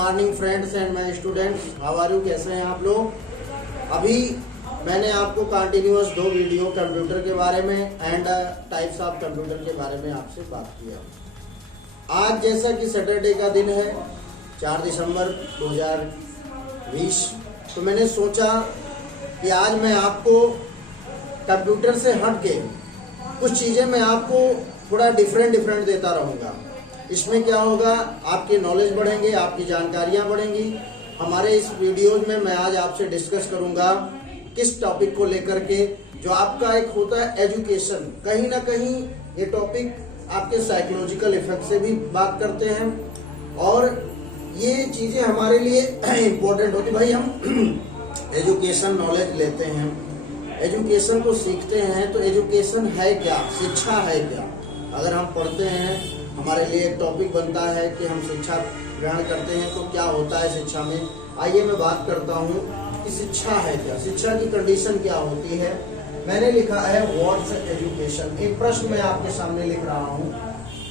Morning friends and my students, how are you? कैसे हैं आप लोग? अभी मैंने आपको कंटिन्यूअस 2 वीडियो कंप्यूटर के बारे में एंड टाइप्स ऑफ कंप्यूटर के बारे में आपसे बात किया। आज जैसा कि सैटरडे का दिन है 4 दिसंबर 2020, तो मैंने सोचा कि आज मैं आपको कंप्यूटर से हट के कुछ चीज़ें मैं आपको थोड़ा डिफरेंट देता रहूँगा। इसमें क्या होगा, आपकी नॉलेज बढ़ेंगे, आपकी जानकारियाँ बढ़ेंगी। हमारे इस वीडियोज में मैं आज आपसे डिस्कस करूँगा किस टॉपिक को लेकर के, जो आपका एक होता है एजुकेशन। कहीं ना कहीं ये टॉपिक आपके साइकोलॉजिकल इफेक्ट से भी बात करते हैं और ये चीज़ें हमारे लिए इम्पोर्टेंट होती। भाई हम एजुकेशन नॉलेज लेते हैं, एजुकेशन को सीखते हैं, तो एजुकेशन है क्या, शिक्षा है क्या। अगर हम पढ़ते हैं, हमारे लिए एक टॉपिक बनता है कि हम शिक्षा ग्रहण करते हैं तो क्या होता है शिक्षा में। आइए मैं बात करता हूँ कि शिक्षा है क्या, शिक्षा की कंडीशन क्या होती है। मैंने लिखा है व्हाट्स एजुकेशन। एक प्रश्न मैं आपके सामने लिख रहा हूँ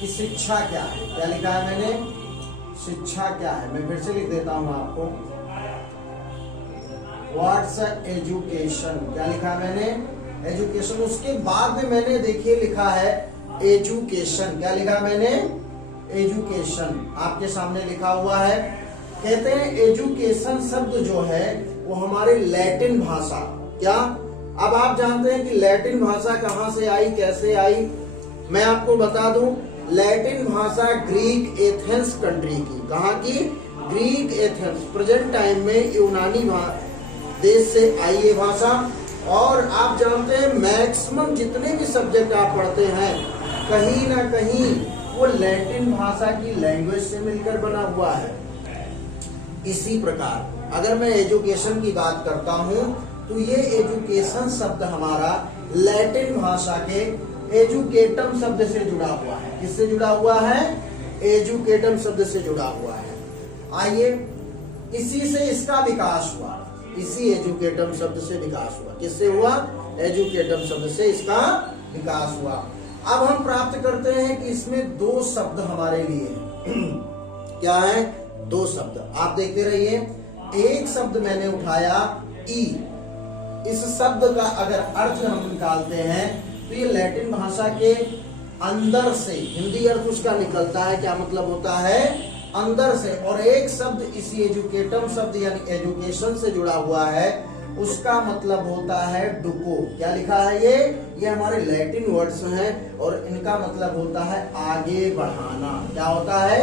कि शिक्षा क्या है। क्या लिखा है मैंने? शिक्षा क्या है। मैं फिर से लिख देता हूँ आपको, व्हाट्स एजुकेशन। क्या लिखा है मैंने? एजुकेशन। उसके बाद में मैंने देखिए लिखा है एजुकेशन। क्या लिखा है मैंने? एजुकेशन। आपके सामने लिखा हुआ है। कहते हैं एजुकेशन शब्द जो है वो हमारे लैटिन भाषा, क्या अब आप जानते हैं कि लैटिन भाषा कहां से आई, कैसे आई? मैं आपको बता दूं, लैटिन भाषा ग्रीक एथेंस कंट्री की, कहां की? ग्रीक एथेंस, प्रेजेंट टाइम में यूनानी देश से आई ये भाषा। और आप जानते हैं मैक्सिमम जितने भी सब्जेक्ट आप पढ़ते हैं कहीं ना कहीं वो लैटिन भाषा की लैंग्वेज से मिलकर बना हुआ है। इसी प्रकार अगर मैं एजुकेशन की बात करता हूं तो ये एजुकेशन शब्द हमारा लैटिन भाषा के एजुकेटम शब्द से जुड़ा हुआ है। किससे जुड़ा हुआ है? एजुकेटम शब्द से जुड़ा हुआ है। आइए, इसी से इसका विकास हुआ, इसी एजुकेटम शब्द से विकास हुआ। किससे हुआ? एजुकेटम शब्द से इसका विकास हुआ। अब हम प्राप्त करते हैं कि इसमें 2 शब्द हमारे लिए हैं। क्या है? 2 शब्द। आप देखते रहिए। एक शब्द मैंने उठाया ई। इस शब्द का अगर अर्थ हम निकालते हैं तो ये लैटिन भाषा के अंदर से, हिंदी अर्थ उसका निकलता है। क्या मतलब होता है? अंदर से। और एक शब्द इसी एजुकेटम शब्द यानी एजुकेशन से जुड़ा हुआ है, उसका मतलब होता है डुको। क्या लिखा है ये हमारे लैटिन वर्ड्स हैं और इनका मतलब होता है आगे बढ़ाना। क्या होता है?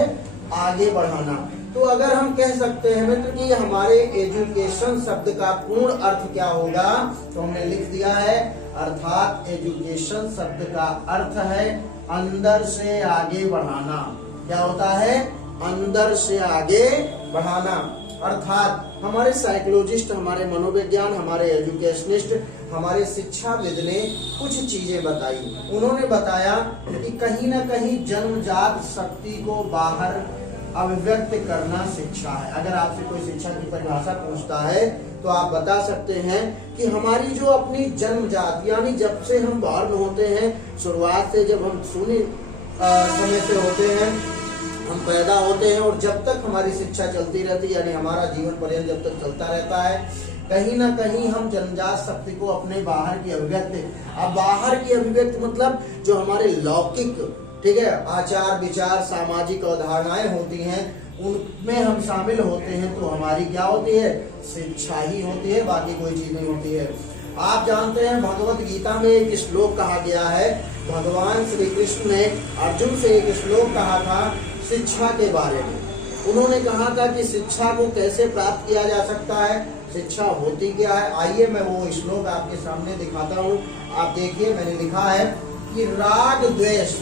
आगे बढ़ाना। तो अगर हम कह सकते हैं मित्र कि हमारे एजुकेशन शब्द का पूर्ण अर्थ क्या होगा, तो हमने लिख दिया है, अर्थात एजुकेशन शब्द का अर्थ है अंदर से आगे बढ़ाना। क्या होता है? अंदर से आगे बढ़ाना। अर्थात हमारे साइकोलॉजिस्ट, हमारे मनोविज्ञान, हमारे एजुकेशनिस्ट, हमारे शिक्षाविद ने कुछ चीजें बताई। उन्होंने बताया कि कहीं ना कहीं जन्मजात शक्ति को बाहर अभिव्यक्त करना शिक्षा है। अगर आपसे कोई शिक्षा की परिभाषा पूछता है तो आप बता सकते हैं कि हमारी जो अपनी जन्मजात यानी जब से हम बाहर होते हैं, शुरुआत से जब हम शून्य समय से होते हैं, हम पैदा होते हैं और जब तक हमारी शिक्षा चलती रहती है, यानी हमारा जीवन पर्यंत जब तक चलता रहता है, कहीं ना कहीं हम जन्मजात शक्ति को अपने बाहर की अभिव्यक्ति, अब बाहर की अभिव्यक्ति मतलब जो हमारे लौकिक, ठीक है, आचार विचार, सामाजिक अवधारणाएं होती हैं, उनमें हम शामिल होते हैं तो हमारी क्या होती है? शिक्षा ही होती है, बाकी कोई चीज नहीं होती है। आप जानते हैं भगवत गीता में एक श्लोक कहा गया है, भगवान श्री कृष्ण ने अर्जुन से एक श्लोक कहा था शिक्षा के बारे में। उन्होंने कहा था कि शिक्षा को कैसे प्राप्त किया जा सकता है, शिक्षा होती क्या है। आइए मैं वो श्लोक आपके सामने दिखाता हूँ। आप देखिए, मैंने लिखा है कि राग द्वेष,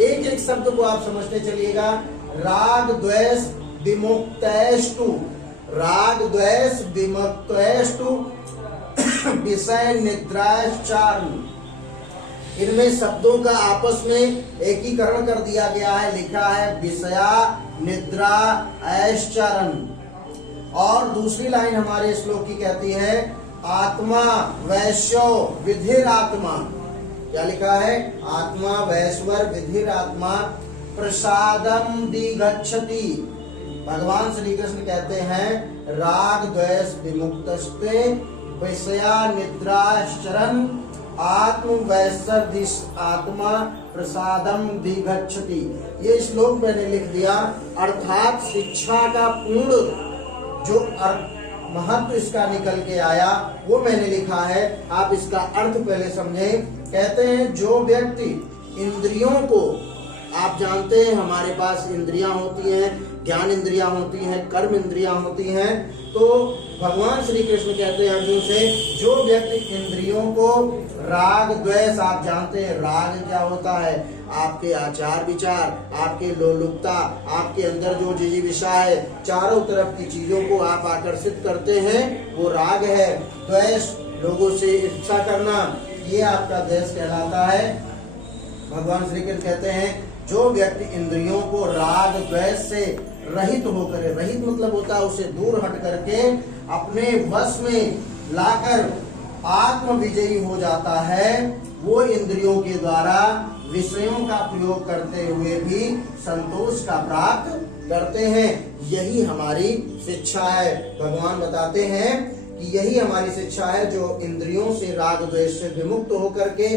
एक एक शब्द को आप समझते चलिएगा। राग द्वेष विमुक्तैस्तु, राग द्वेष विमुक्तैस्तु विषय निद्राश्चारण। इनमें शब्दों का आपस में एकीकरण कर दिया गया है। लिखा है विषया निद्रा ऐश्चरण। और दूसरी लाइन हमारे श्लोक की कहती है आत्मा वैश्यो विधिर आत्मा। क्या लिखा है? आत्मा वैश्वर विधिर आत्मा प्रसादम दिगच्छति। भगवान श्री कृष्ण कहते हैं राग द्वेष विमुक्तस्ते विषया निद्राश्चरन् आत्म वैसर्दिश आत्मा प्रसादम दिगच्छति। ये श्लोक मैंने लिख दिया, अर्थात शिक्षा का पूर्ण जो महत्व इसका निकल के आया वो मैंने लिखा है। आप इसका अर्थ पहले समझें। कहते हैं जो व्यक्ति इंद्रियों को, आप जानते हैं हमारे पास इंद्रियां होती हैं, ज्ञान इंद्रियां होती हैं, कर्म इंद्रियां होती हैं। तो भगवान श्री कृष्ण कहते हैं अर्जुन से, जो व्यक्ति इंद्रियों को राग द्वेष, आप जानते हैं राग क्या होता है, आपके आचार विचार, आपके लोलुपता, आपके अंदर जो जिजीविषा है, चारों तरफ की चीजों को आप आकर्षित करते हैं, वो राग है। द्वेष, लोगों से ईर्ष्या करना, ये आपका द्वेष कहलाता है। भगवान श्री कृष्ण कहते हैं जो व्यक्ति इंद्रियों को राग द्वेष से रहित होकर, रहित मतलब होता है उसे दूर हट करके अपने वश में लाकर आत्म विजयी हो जाता है, वो इंद्रियों के द्वारा विषयों का प्रयोग करते हुए भी संतोष का प्राप्त करते हैं। यही हमारी शिक्षा है। भगवान बताते हैं कि यही हमारी शिक्षा है, जो इंद्रियों से राग द्वेष से विमुक्त होकर के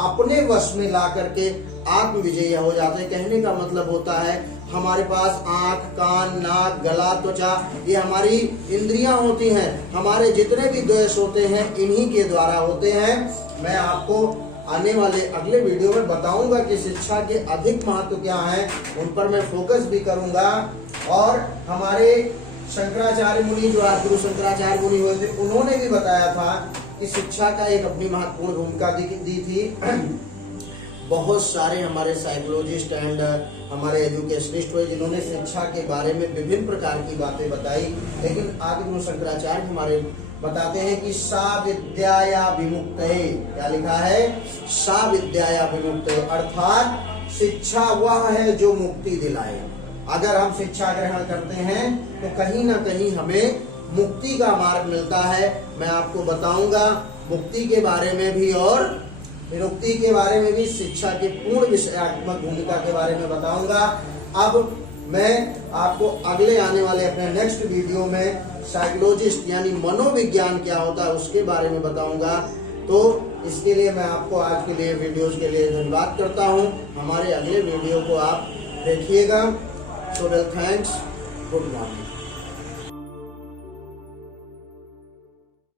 अपने वश में ला करके आत्म विजयी हो जाते हैं। कहने का मतलब होता है हमारे पास आंख, कान, नाक, गला, त्वचा, ये हमारी इंद्रियां होती हैं। हमारे जितने भी द्वेष होते हैं इन्हीं के द्वारा होते हैं। मैं आपको आने वाले अगले वीडियो में बताऊंगा कि शिक्षा के अधिक महत्व क्या है, उन पर मैं फोकस भी करूंगा। और हमारे शंकराचार्य मुनि, जो आज गुरु शंकराचार्य मुनि हुए थे, उन्होंने भी बताया था कि शिक्षा का एक अपनी महत्वपूर्ण भूमिका दी थी। बहुत सारे हमारे साइकोलॉजिस्ट एंड हमारे एजुकेशनिस्ट हुए जिन्होंने शिक्षा के बारे में विभिन्न प्रकार की बातें बताई, लेकिन आदि गुरु शंकराचार्य हमारे बताते हैं कि सा विद्याया विमुक्तये, क्या लिखा है, सा विद्याया विमुक्तये, अर्थात शिक्षा वह है जो मुक्ति दिलाए। अगर हम शिक्षा ग्रहण करते हैं तो कहीं ना कहीं हमें मुक्ति का मार्ग मिलता है। मैं आपको बताऊंगा मुक्ति के बारे में भी और निरुक्ति के बारे में भी, शिक्षा की पूर्ण विषयात्मक भूमिका के बारे में बताऊंगा। अब मैं आपको अगले आने वाले अपने नेक्स्ट वीडियो में साइकोलॉजिस्ट यानी मनोविज्ञान क्या होता है उसके बारे में बताऊंगा। तो इसके लिए मैं आपको आज के लिए वीडियोस के लिए धन्यवाद करता हूं। हमारे अगले वीडियो को आप देखिएगा। So well, thanks, good morning.